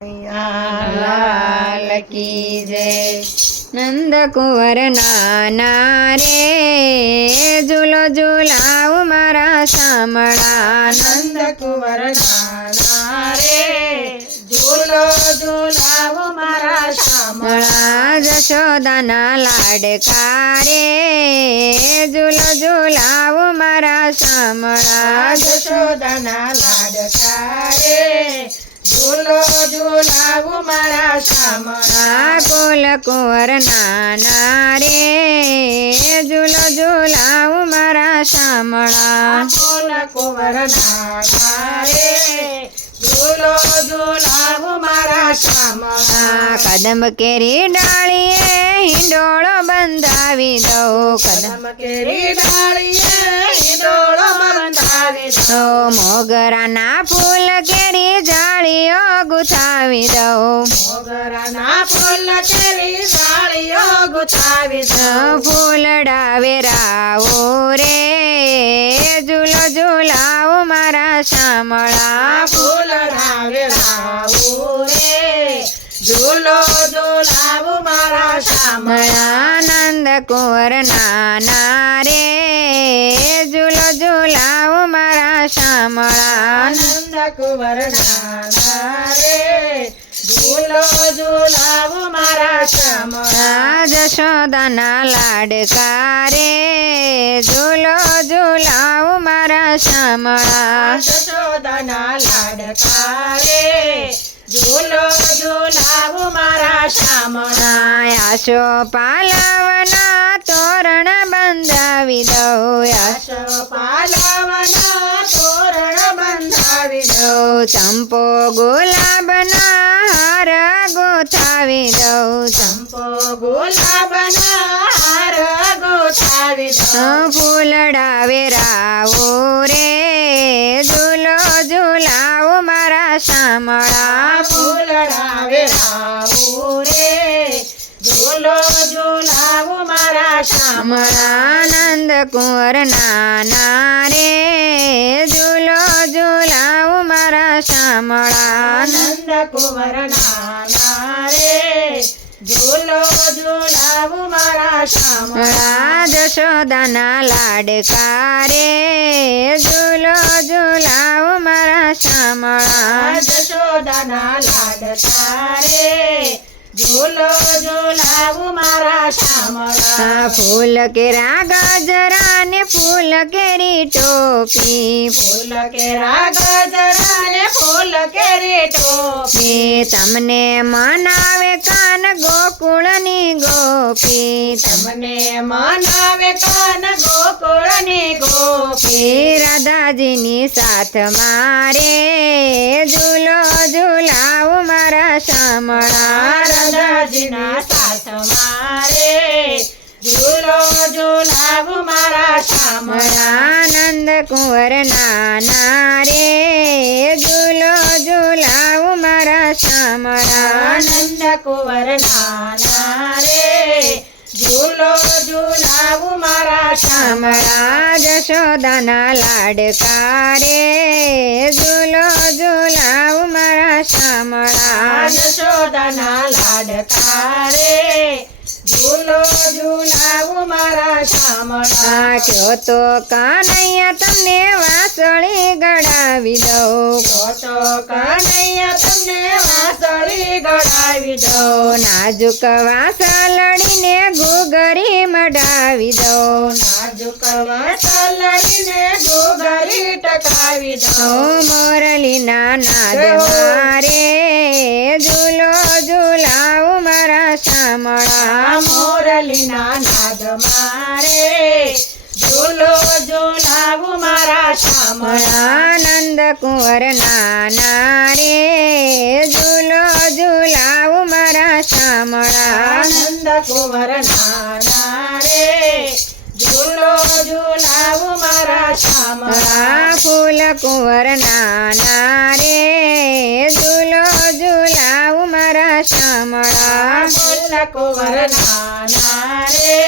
लाल की जय। नंद कुंवर नाना रे झूलो झूलाऊ मारा शामड़ा। नंद कुंवर नाना रे झूलो झूलाऊ मारा शामड़ा। जशोदाना लाडका रे झूलो झूलाऊ मारा शामड़ा। जशोदाना लाडका रे झूलो झूलाऊ मारा शामड़ा। कुल कुंवर नाना रे झूलो झूलाऊ मारा शामड़ा। कुल कुंवर नाना रे झूलो झूलाऊ मारा शामड़ा। कदम केरी डाळीए हिंडोळो बंधावी दो। कदम केरी डाळीए हिंडोळो बंधावी दो। मोगराना फूल केरी जाळीओ गुथावी दो। मोगराना फूल केरी जाळीओ गुथावी दो। फूलडा वेरावो रे झूलो झूलाऊ मारा शामळा। फूलडा वेरावो रे झूलो झूलाऊ मारा शामळा। नंद कुंवर नाना रे झूलो झूलाऊ मारा शामळा। नंद कुंवर नाना रे झूलो झूलाऊ मारा शामळा। जशोदाना लाडका रे झूलो झूलाऊ मारा शामळा। जशोदाना लाडका रे झूलो झूलाऊ मारा शामळा। आशो पालवना तोरण બંધાવી દઉં। આશો પાલવના તોરણ બંધાવી દઉં। ચંપો ગુલાબના હાર ગોથાવી દઉં। ચંપો ગુલાબના હાર ગોઠાવી દઉં। ફૂલડા વેરાવો રે ઝૂલો ઝૂલાવું મારા શામળા। ફૂલડા વેરાવું રે ઝૂલો ઝૂલાવું મારા શામળા। નંદ કુંવર નાના રે ઝૂલો ઝૂલાવું મારા શામળા। નંદ કુંવર નાના રે ઝૂલો ઝૂલાવું મારા શામળા। જશોદાના લાડકા રે ઝૂલો ઝૂલાવું મારા શામળા। જશોદાના લાડકા રે ઝૂલો ઝૂલાવું મારા શામળા। ફૂલ કેરા ગજરા ને ફૂલ કેરી ટોપી। ફૂલ કેરા ગજરા ને ફૂલ કેરી ટોપી। તમને મનાવે કાન ગોકુળની ગોપી। તમને મનાવે કાન ગોકુળની ગોપી। રાધાજીની સાથ મારે ઝૂલો ઝૂલાવું મારા શામળા। રાધાજીના સાથ મારે ઝૂલો ઝૂલાવું મારા શામળા। નંદ કુંવર નાના રે ઝૂલો ઝૂલાવું મારા શામળા। નંદ કુંવર નાના રે ઝૂલો ઝૂલાવું મારા શામળા। જશોદાના લાડકા રે ઝૂલો ઝૂલાવું મારા શામળા। જશોદાના લાડકા રે ઝૂલો ઝૂલાવું મારા શામળા। કયો તો કાનૈયા તમને વાસળી ગળાવી દઉં। તો કનૈયા તમને વાસળી ગળાવી દઉં। નાજુક વાસળીને ઘૂઘરી મઢાવી દઉં। નાજુક વાસળીને ઘૂઘરી ટકાવી દઉં। મોરલીના નાદ મારે ઝૂલો ઝૂલાવું મારા શામળા। મોરલીના નાદ મારે ઝૂલો ઝૂલાવું મારા શામળા। નંદ કુંવર નાના રે ઝૂલો ઝૂલાવું મારા શામળા। નંદ કુંવર નાના રે ઝૂલો ઝૂલાવું મારા શામળા। ફૂલ કુંવર નાના રે ઝૂલો ઝૂલાવું મારા શામળા। ફૂલ કુંવર નાના રે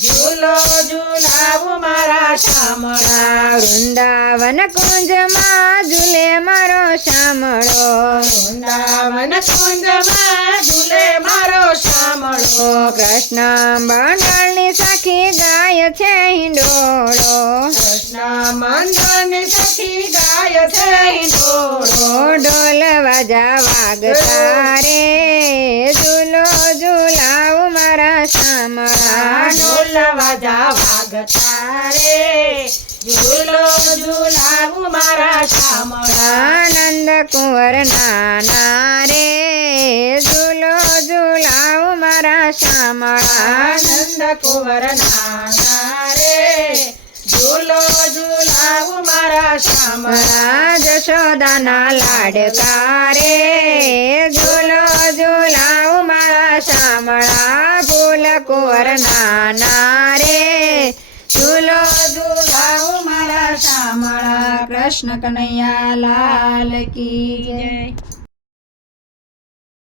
ઝૂલો ઝૂલાવું મારા શામળા વૃંદાવન કુંજમાં ઝૂલે મારો શામળો વૃંદાવન કુંજમાં ઝૂલે મારો શામળો કૃષ્ણ મંડળની સખી ગાય છે હિંડોળો કૃષ્ણ મંડળની સખી ગાય છે હિંડોળો ઢોલ વાજા વાગતા રે ઝૂલો ઝૂલાવું મારા શામળા ઢોલ વાજા વાગતા રે ઝૂલો ઝૂલાવું મારા શામળા નંદ કુંવર નાના રે ઝૂલો ઝૂલાવું મારા શામળા આનંદ કુંવર નાના રે ઝૂલો ઝૂલાવું મારા શામળા જશોદાના લાડકા રે ઝૂલો ઝૂલાવું મારા શામળા ફૂલ કુંવર નાના રે ઝૂલો ઝૂલાવું મારા શામળા કૃષ્ણ કનૈયા લાલ કી જય